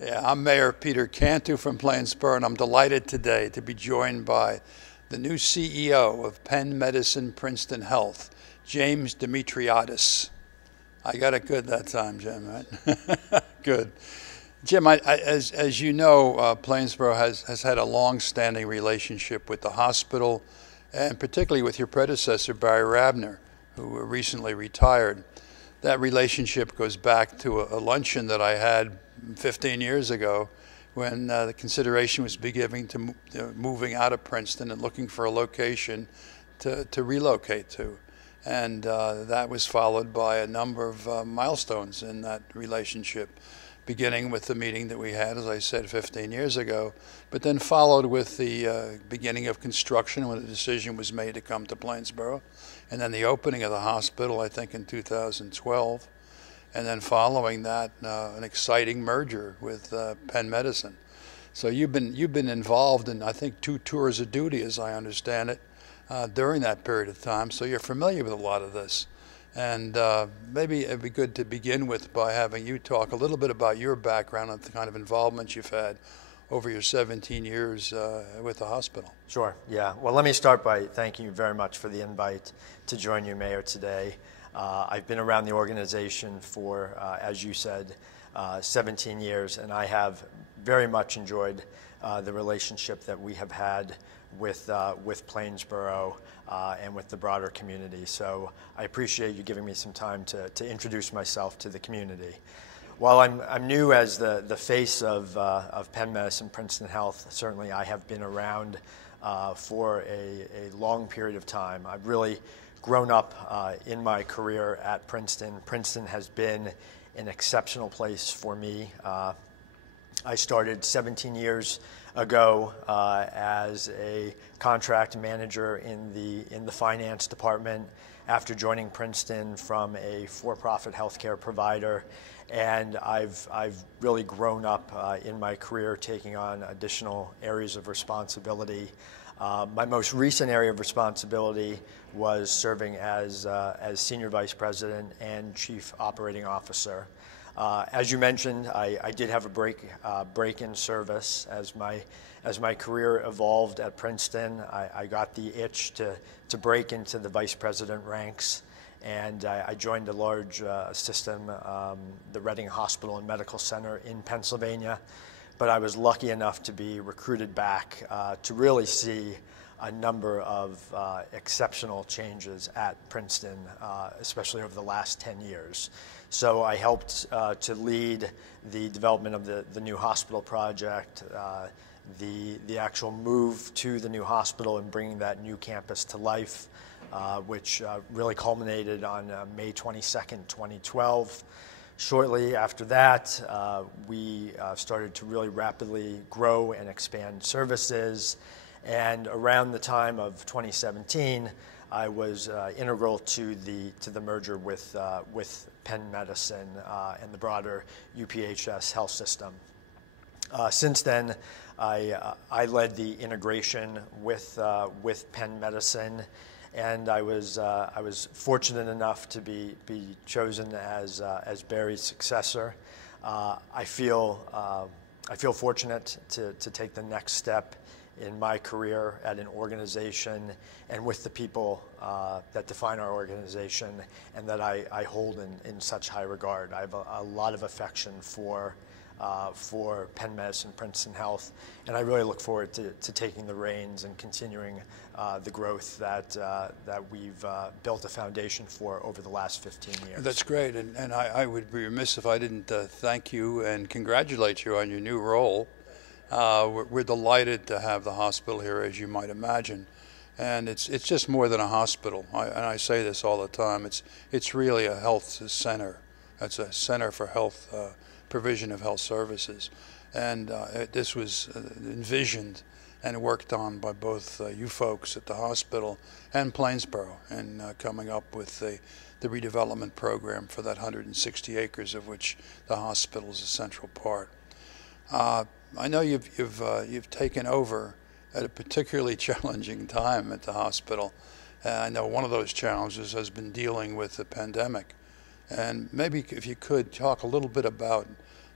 Yeah, I'm Mayor Peter Cantu from Plainsboro, and I'm delighted today to be joined by the new CEO of Penn Medicine Princeton Health, James Demetriades. I got it good that time, Jim, right? Good. Jim, as you know, Plainsboro has had a long-standing relationship with the hospital, and particularly with your predecessor, Barry Rabner, who recently retired. That relationship goes back to a luncheon that I had 15 years ago when the consideration was beginning to moving out of Princeton and looking for a location to relocate to. And that was followed by a number of milestones in that relationship, beginning with the meeting that we had, as I said, 15 years ago, but then followed with the beginning of construction when the decision was made to come to Plainsboro, and then the opening of the hospital, I think, in 2012, and then following that, an exciting merger with Penn Medicine. So you've been involved in, I think, 2 tours of duty, as I understand it, during that period of time, so you're familiar with a lot of this. And maybe it'd be good to begin with by having you talk a little bit about your background and the kind of involvement you've had over your 17 years with the hospital. Sure, yeah. Well, let me start by thanking you very much for the invite to join you, Mayor, today. I've been around the organization for, as you said, 17 years, and I have very much enjoyed the relationship that we have had with Plainsboro and with the broader community. So I appreciate you giving me some time to introduce myself to the community. While I'm new as the face of Penn Medicine Princeton Health, certainly I have been around for a long period of time. I've really grown up in my career at Princeton. Princeton has been an exceptional place for me. I started 17 years ago as a contract manager in the finance department after joining Princeton from a for-profit healthcare provider, and I've really grown up in my career taking on additional areas of responsibility. My most recent area of responsibility was serving as Senior Vice President and Chief Operating Officer. As you mentioned, I did have a break in service as my career evolved at Princeton. I got the itch to break into the vice president ranks, and I joined a large system, the Reading Hospital and Medical Center in Pennsylvania. But I was lucky enough to be recruited back to really see a number of exceptional changes at Princeton, especially over the last 10 years. So I helped to lead the development of the new hospital project, the actual move to the new hospital and bringing that new campus to life, which really culminated on May 22nd, 2012. Shortly after that, we started to really rapidly grow and expand services. And around the time of 2017, I was integral to the merger with Penn Medicine and the broader UPHS health system. Since then, I led the integration with Penn Medicine, and I was fortunate enough to be chosen as Barry's successor. I feel fortunate to take the next step in my career at an organization and with the people that define our organization and that I hold in such high regard. I have a lot of affection for Penn Medicine Princeton Health, and I really look forward to taking the reins and continuing the growth that we've built a foundation for over the last 15 years. That's great, and I would be remiss if I didn't thank you and congratulate you on your new role. We're delighted to have the hospital here, as you might imagine, and it's just more than a hospital. And I say this all the time. It's really a health center. It's a center for health provision of health services, and this was envisioned and worked on by both you folks at the hospital and Plainsboro, and coming up with the redevelopment program for that 160 acres of which the hospital is a central part. I know you've taken over at a particularly challenging time at the hospital. I know one of those challenges has been dealing with the pandemic. And maybe if you could talk a little bit about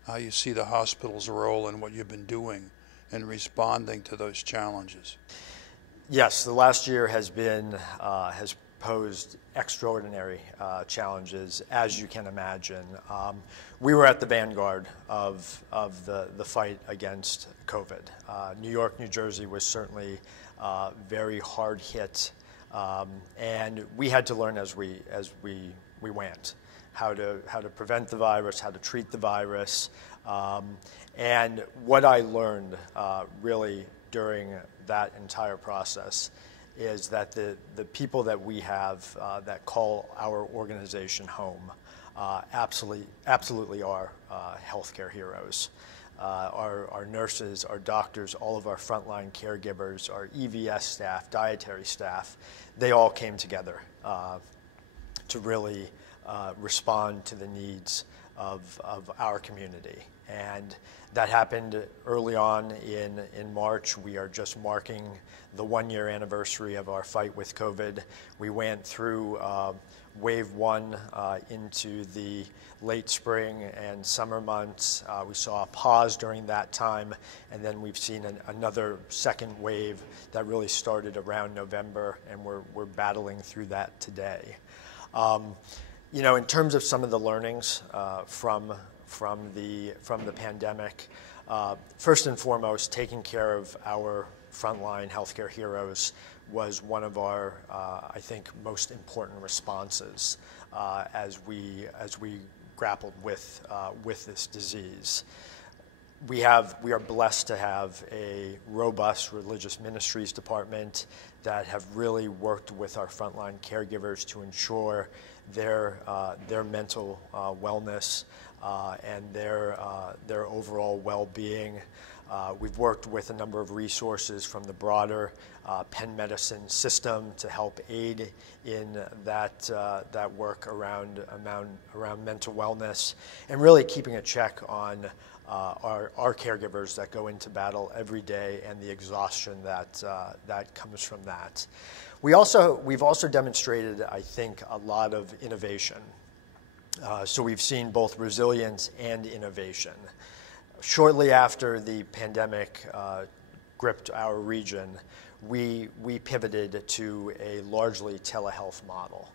how you see the hospital's role and what you've been doing in responding to those challenges. Yes, the last year has posed extraordinary challenges, as you can imagine. We were at the vanguard of the fight against COVID. New York, New Jersey was certainly very hard hit, and we had to learn as we went how to prevent the virus, how to treat the virus, and what I learned really during that entire process is that the people that we have that call our organization home absolutely are healthcare heroes. Our nurses, our doctors, all of our frontline caregivers, our EVS staff, dietary staff, they all came together to really respond to the needs of our community. And that happened early on in March. We are just marking the 1-year anniversary of our fight with COVID. We went through wave 1 into the late spring and summer months. We saw a pause during that time, and then we've seen another second wave that really started around November, and we're battling through that today. In terms of some of the learnings from the pandemic, first and foremost, taking care of our frontline healthcare heroes was one of our, I think, most important responses as we grappled with this disease. We are blessed to have a robust religious ministries department that have really worked with our frontline caregivers to ensure their mental wellness and their overall well-being. We've worked with a number of resources from the broader Penn Medicine system to help aid in that work around mental wellness, and really keeping a check on our caregivers that go into battle every day and the exhaustion that comes from that. We've also demonstrated, I think, a lot of innovation. So we've seen both resilience and innovation. Shortly after the pandemic gripped our region, we pivoted to a largely telehealth model,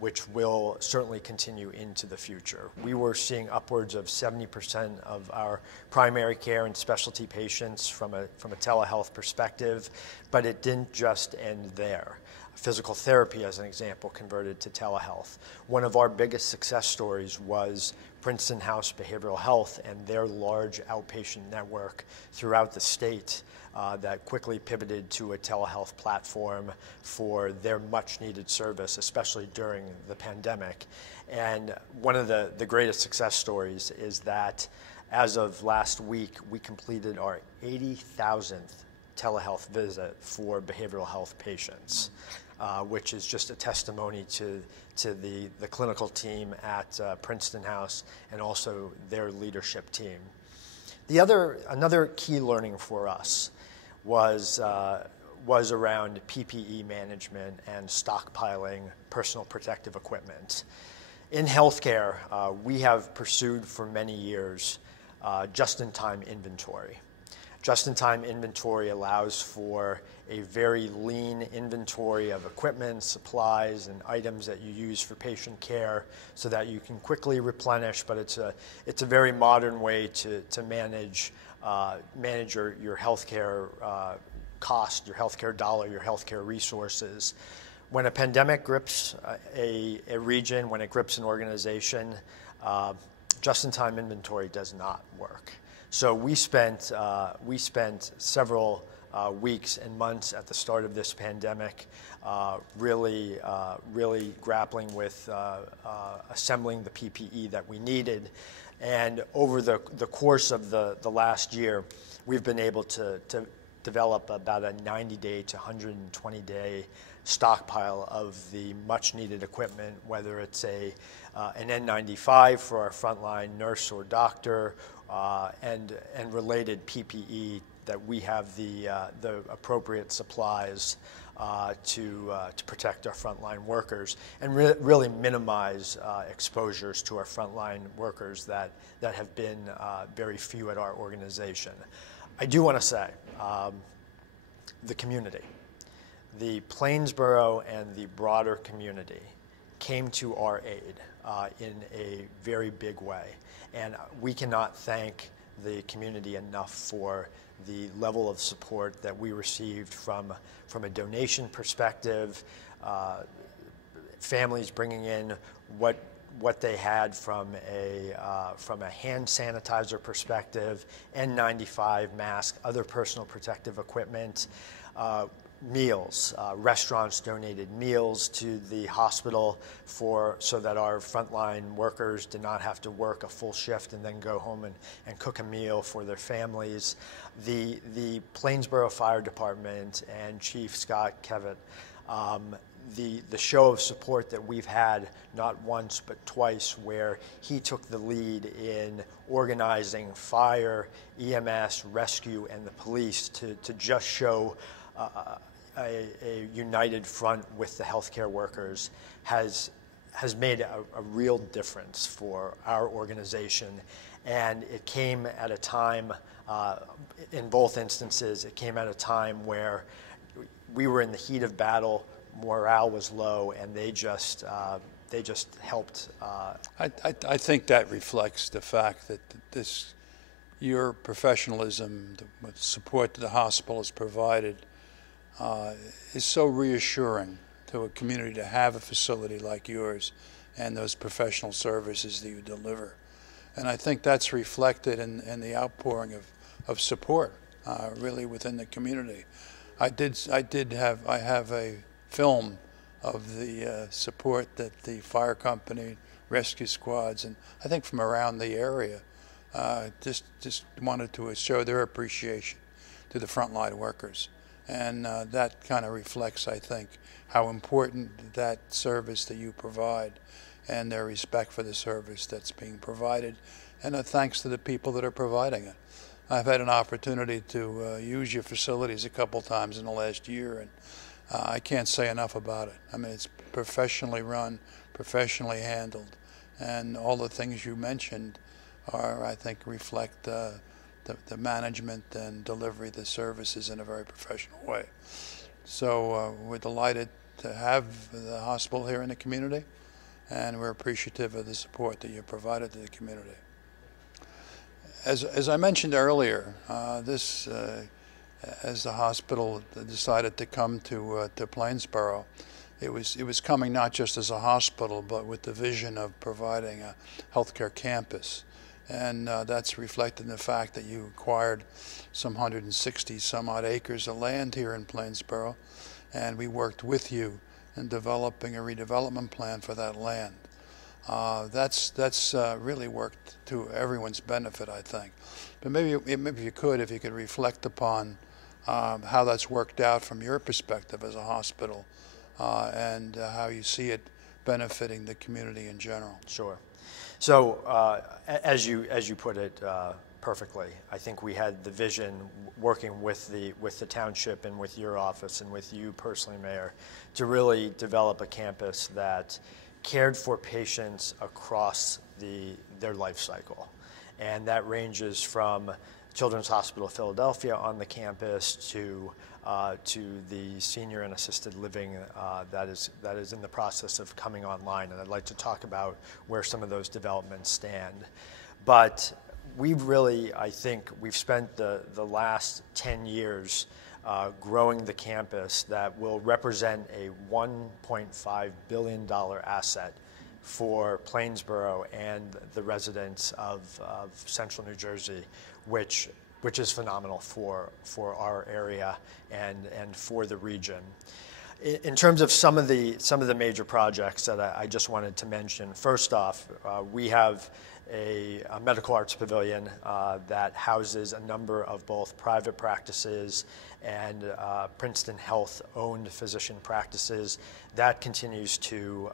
which will certainly continue into the future. We were seeing upwards of 70% of our primary care and specialty patients from a telehealth perspective, but it didn't just end there. Physical therapy, as an example, converted to telehealth. One of our biggest success stories was Princeton House Behavioral Health and their large outpatient network throughout the state that quickly pivoted to a telehealth platform for their much-needed service, especially during the pandemic. And one of the greatest success stories is that as of last week, we completed our 80,000th telehealth visit for behavioral health patients, which is just a testimony to the clinical team at Princeton House and also their leadership team. Another key learning for us was around PPE management and stockpiling personal protective equipment. In healthcare, we have pursued for many years just-in-time inventory. Just-in-time inventory allows for a very lean inventory of equipment, supplies, and items that you use for patient care so that you can quickly replenish, but it's a very modern way to manage your healthcare cost, your healthcare dollar, your healthcare resources. When a pandemic grips a region, when it grips an organization, just-in-time inventory does not work. So we spent several weeks and months at the start of this pandemic really grappling with assembling the PPE that we needed. And over the course of the last year, we've been able to develop about a 90-day to 120-day stockpile of the much-needed equipment, whether it's an N95 for our frontline nurse or doctor, and related PPE, that we have the appropriate supplies to protect our frontline workers and really minimize exposures to our frontline workers that have been very few at our organization. I do want to say the community, the Plainsboro and the broader community came to our aid in a very big way. And we cannot thank the community enough for the level of support that we received from a donation perspective, families bringing in what they had from a hand sanitizer perspective, N95 mask, other personal protective equipment, meals. Restaurants donated meals to the hospital so that our frontline workers did not have to work a full shift and then go home and cook a meal for their families. The Plainsboro Fire Department and Chief Scott Kevitt, the show of support that we've had not once but twice, where he took the lead in organizing fire, EMS, rescue, and the police to just show a united front with the healthcare workers has made a real difference for our organization. And it came at a time, in both instances, it came at a time where we were in the heat of battle, morale was low, and they just helped. I think that reflects the fact that your professionalism, the support that the hospital has provided, is so reassuring to a community to have a facility like yours and those professional services that you deliver. And I think that's reflected in the outpouring of support really within the community. I have a film of the support that the fire company, rescue squads, and I think from around the area just wanted to show their appreciation to the frontline workers. And that kind of reflects, I think, how important that service that you provide and their respect for the service that's being provided, and thanks to the people that are providing it. I've had an opportunity to use your facilities a couple times in the last year, and I can't say enough about it. I mean, it's professionally run, professionally handled, and all the things you mentioned I think, reflect the management and delivery of the services in a very professional way. So we're delighted to have the hospital here in the community, and we're appreciative of the support that you provided to the community. As I mentioned earlier, as the hospital decided to come to Plainsboro, it was coming not just as a hospital, but with the vision of providing a healthcare campus. And that's reflected in the fact that you acquired some 160 some odd acres of land here in Plainsboro, and we worked with you in developing a redevelopment plan for that land. That's really worked to everyone's benefit, I think. But maybe you could reflect upon how that's worked out from your perspective as a hospital, and how you see it benefiting the community in general. Sure. So as you put it perfectly, I think we had the vision, working with the township and with your office and with you personally, Mayor, to really develop a campus that cared for patients across their life cycle. And that ranges from Children's Hospital of Philadelphia on the campus to the senior and assisted living that is in the process of coming online. And I'd like to talk about where some of those developments stand. But I think we've spent the last 10 years growing the campus that will represent a $1.5 billion asset for Plainsboro and the residents of Central New Jersey, which is phenomenal for our area and for the region. In terms of some of the major projects that I just wanted to mention, first off, we have a medical arts pavilion that houses a number of both private practices and Princeton Health owned physician practices. That continues to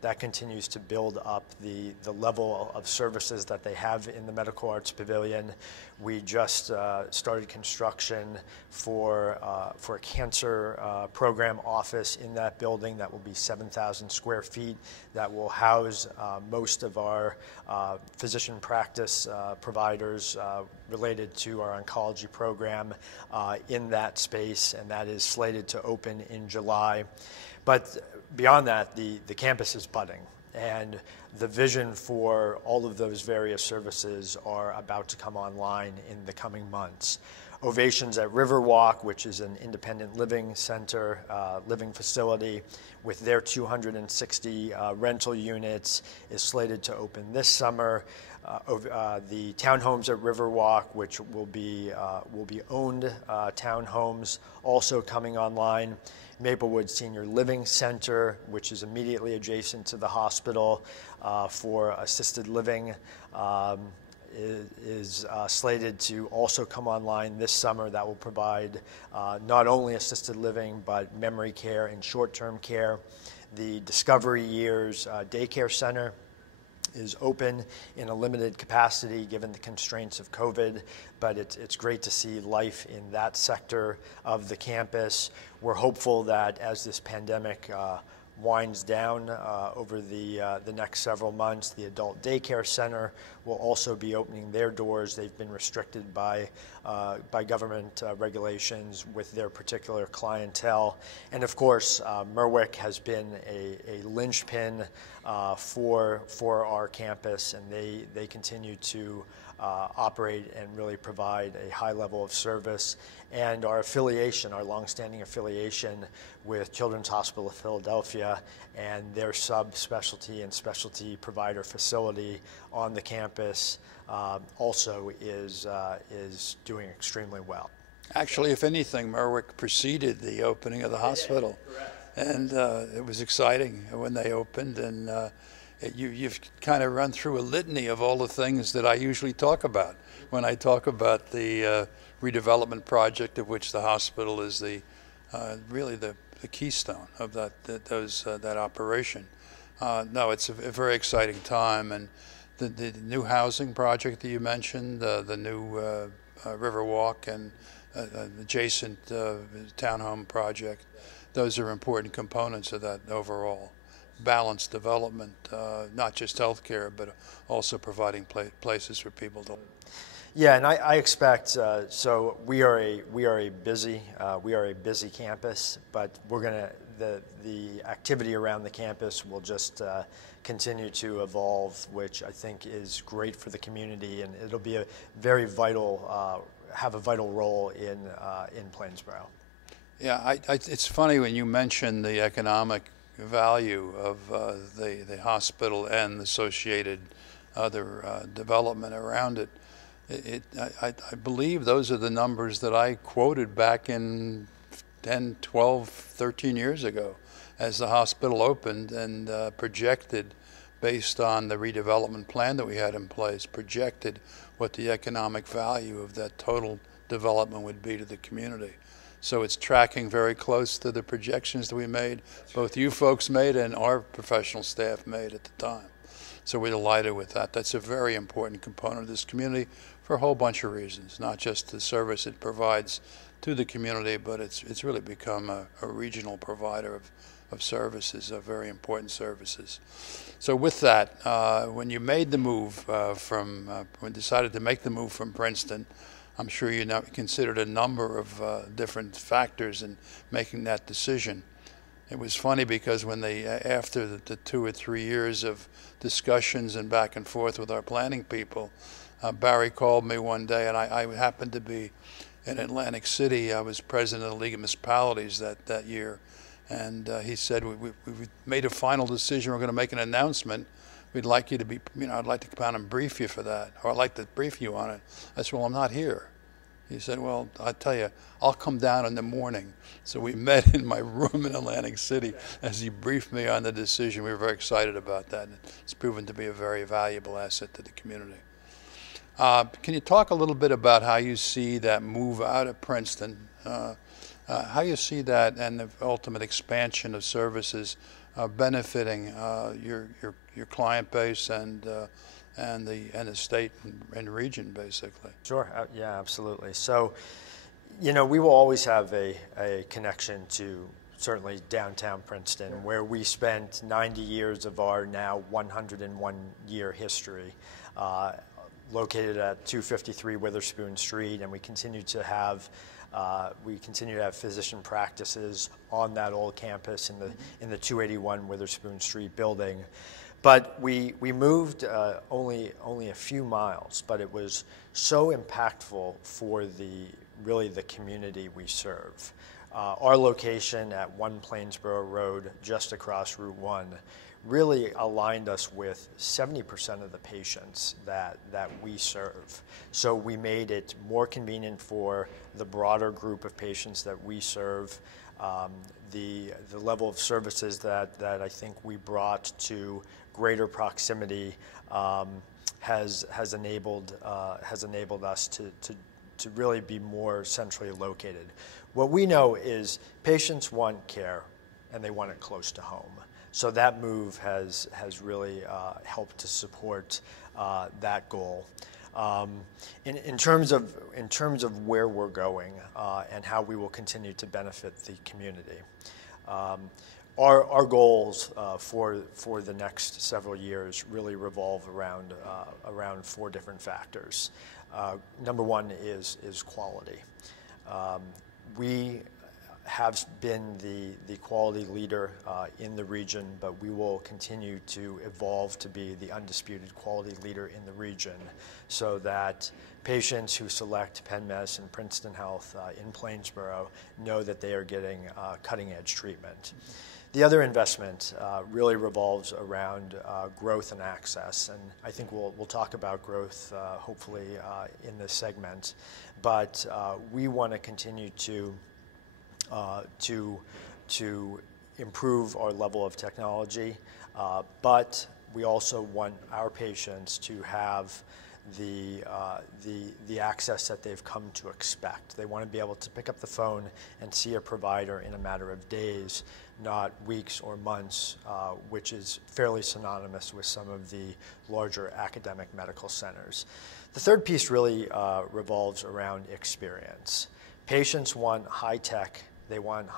that continues to build up the level of services that they have in the Medical Arts Pavilion. We just started construction for a cancer program office in that building that will be 7,000 square feet, that will house most of our physician practice providers related to our oncology program in that space, and that is slated to open in July. But beyond that, the campus is budding, and the vision for all of those various services are about to come online in the coming months. Ovations at Riverwalk, which is an independent living center, living facility with their 260 rental units, is slated to open this summer. The townhomes at Riverwalk, which will be owned townhomes, also coming online. Maplewood Senior Living Center, which is immediately adjacent to the hospital for assisted living, is slated to also come online this summer. That will provide not only assisted living, but memory care and short-term care. The Discovery Years Daycare Center is open in a limited capacity given the constraints of COVID, but it's great to see life in that sector of the campus. We're hopeful that as this pandemic winds down over the next several months, the Adult Daycare Center will also be opening their doors. They've been restricted by government regulations with their particular clientele. And of course, Merwick has been a linchpin for our campus, and they continue to operate and really provide a high level of service. And our affiliation, our longstanding affiliation with Children's Hospital of Philadelphia and their subspecialty and specialty provider facility on the campus also is doing extremely well. Actually, if anything, Merwick preceded the opening of the hospital. And it was exciting when they opened, and you've kind of run through a litany of all the things that I usually talk about when I talk about the redevelopment project, of which the hospital is really the keystone of that operation. No, it's a very exciting time, and the new housing project that you mentioned, the new Riverwalk and adjacent townhome project, those are important components of that overall balanced development, not just healthcare, but also providing places for people to live. Yeah, and I expect so we are a busy campus, but the activity around the campus will just continue to evolve, which I think is great for the community, and it'll be have a vital role in Plainsboro. Yeah, it's funny when you mention the economic value of the hospital and the associated other development around it. I believe those are the numbers that I quoted back in 10, 12, 13 years ago as the hospital opened, and projected, based on the redevelopment plan that we had in place, projected what the economic value of that total development would be to the community. So it's tracking very close to the projections that we made, both you folks made and our professional staff made at the time. So we're delighted with that. That's a very important component of this community for a whole bunch of reasons, not just the service it provides to the community, but it's really become a regional provider of services, of very important services. So with that, when you made the move when decided to make the move from Princeton, I'm sure you considered a number of different factors in making that decision. It was funny because when after the 2 or 3 years of discussions and back and forth with our planning people, Barry called me one day, and I happened to be in Atlantic City. I was president of the League of Municipalities that year, and he said, we made a final decision. We're going to make an announcement. We'd like you to be, I'd like to come out and brief you for that, or I'd like to brief you on it. I said, well, I'm not here. He said, well, I'll tell you, I'll come down in the morning. So we met in my room in Atlantic City as he briefed me on the decision. We were very excited about that, and it's proven to be a very valuable asset to the community. Can you talk a little bit about how you see that move out of Princeton, how you see that and the ultimate expansion of services benefiting your client base and the state and region, basically. Sure. Yeah, absolutely. So, we will always have a connection to certainly downtown Princeton, where we spent 90 years of our now 101-year history, located at 253 Witherspoon Street, and we continue to have physician practices on that old campus in the 281 Witherspoon Street building. But we moved only a few miles, but it was so impactful for the community we serve. Our location at 1 Plainsboro Road, just across Route 1, really aligned us with 70% of the patients that we serve. So we made it more convenient for the broader group of patients that we serve. The level of services that I think we brought to greater proximity has enabled us to really be more centrally located. What we know is patients want care and they want it close to home. So that move has really helped to support that goal. In terms of where we're going and how we will continue to benefit the community, our goals for the next several years really revolve around 4 different factors. Number 1 is quality. We have been the quality leader in the region, but we will continue to evolve to be the undisputed quality leader in the region, so that patients who select Penn Medicine Princeton Health in Plainsboro know that they are getting cutting-edge treatment. The other investment really revolves around growth and access, and I think we'll talk about growth hopefully in this segment. But we want to continue to improve our level of technology, but we also want our patients to have the access that they've come to expect. They want to be able to pick up the phone and see a provider in a matter of days, not weeks or months, which is fairly synonymous with some of the larger academic medical centers. The third piece really revolves around experience. Patients want high tech. They want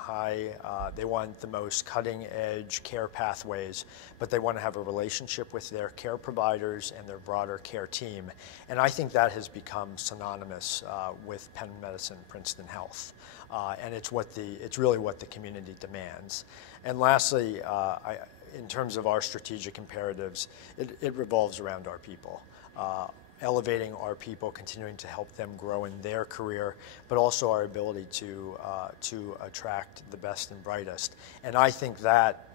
the most cutting-edge care pathways, but they want to have a relationship with their care providers and their broader care team. And I think that has become synonymous with Penn Medicine Princeton Health, and it's really what the community demands. And lastly, in terms of our strategic imperatives, it revolves around our people. Elevating our people, continuing to help them grow in their career, but also our ability to attract the best and brightest. And I think that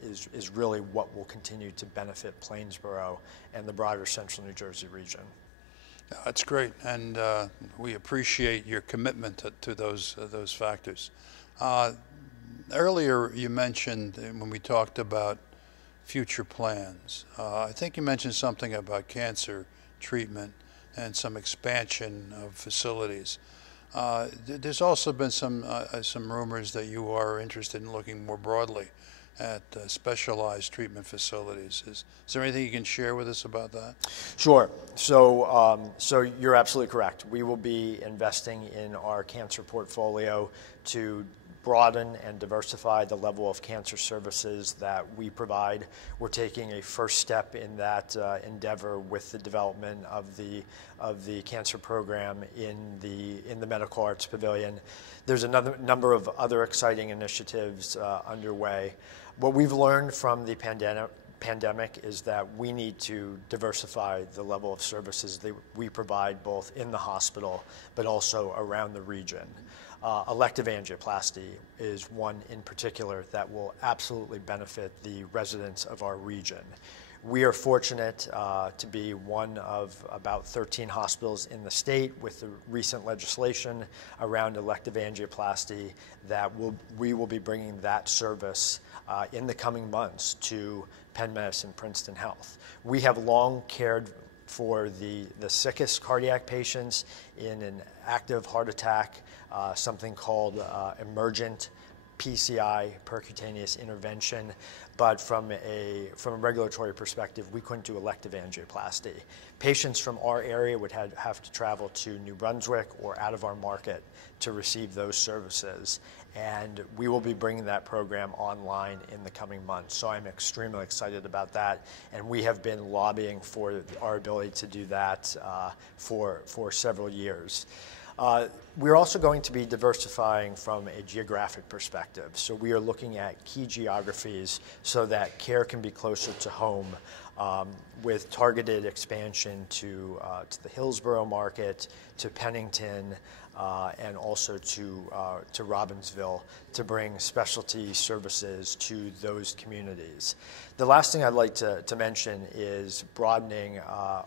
is really what will continue to benefit Plainsboro and the broader Central New Jersey region. That's great, and we appreciate your commitment to those factors. Earlier, you mentioned when we talked about future plans, I think you mentioned something about cancer treatment and some expansion of facilities. There's also been some rumors that you are interested in looking more broadly at specialized treatment facilities. Is there anything you can share with us about that? Sure. So you're absolutely correct. We will be investing in our cancer portfolio to broaden and diversify the level of cancer services that we provide. We're taking a first step in that endeavor with the development of the cancer program in the Medical Arts Pavilion. There's another number of other exciting initiatives underway. What we've learned from the pandemic is that we need to diversify the level of services that we provide both in the hospital but also around the region. Elective angioplasty is one in particular that will absolutely benefit the residents of our region. We are fortunate to be one of about 13 hospitals in the state with the recent legislation around elective angioplasty that we will be bringing that service in the coming months to Penn Medicine Princeton Health. We have long cared for the sickest cardiac patients in an active heart attack, something called emergent PCI, percutaneous intervention, but from a regulatory perspective, we couldn't do elective angioplasty. Patients from our area would have to travel to New Brunswick or out of our market to receive those services. And we will be bringing that program online in the coming months. So I'm extremely excited about that. And we have been lobbying for our ability to do that for several years. We're also going to be diversifying from a geographic perspective. So we are looking at key geographies so that care can be closer to home, with targeted expansion to the Hillsborough market, to Pennington, and also to Robbinsville, to bring specialty services to those communities. The last thing I'd like to mention is broadening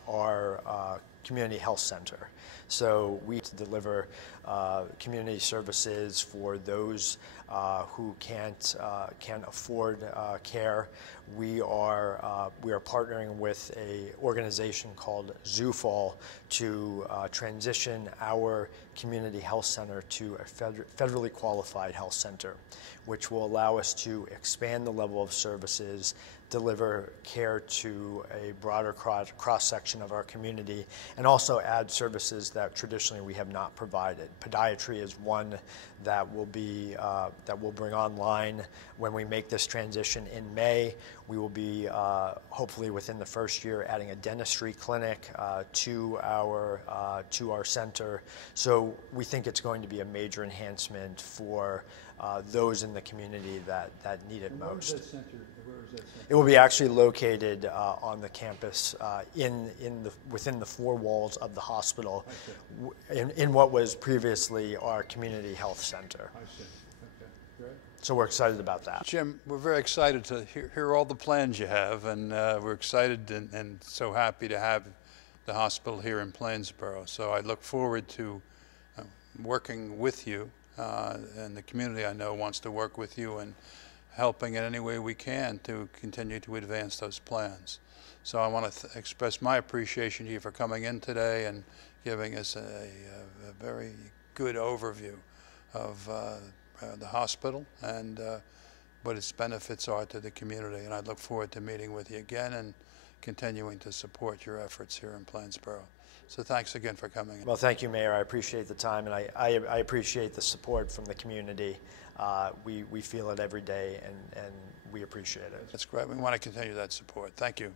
our community health center. So we deliver community services for those who can't afford care. We are partnering with an organization called ZooFall to transition our community health center to a federally qualified health center, which will allow us to expand the level of services, deliver care to a broader cross-section of our community, and also add services that traditionally we have not provided. Podiatry is one that will bring online when we make this transition in May. We will be hopefully within the first year adding a dentistry clinic to our center. So we think it's going to be a major enhancement for those in the community that need it most. Where is that center? It will be actually located on the campus within the four walls of the hospital, in what was previously our community health center. I see. Okay, great. So we're excited about that. Jim, we're very excited to hear all the plans you have, and we're excited and so happy to have the hospital here in Plainsboro. So I look forward to working with you, and the community I know wants to work with you and helping in any way we can to continue to advance those plans. So I want to express my appreciation to you for coming in today and giving us a very good overview of the hospital and what its benefits are to the community. And I look forward to meeting with you again and continuing to support your efforts here in Plainsboro. So thanks again for coming in. Well, thank you, Mayor. I appreciate the time, and I appreciate the support from the community. We feel it every day, and we appreciate it. That's great. We want to continue that support. Thank you.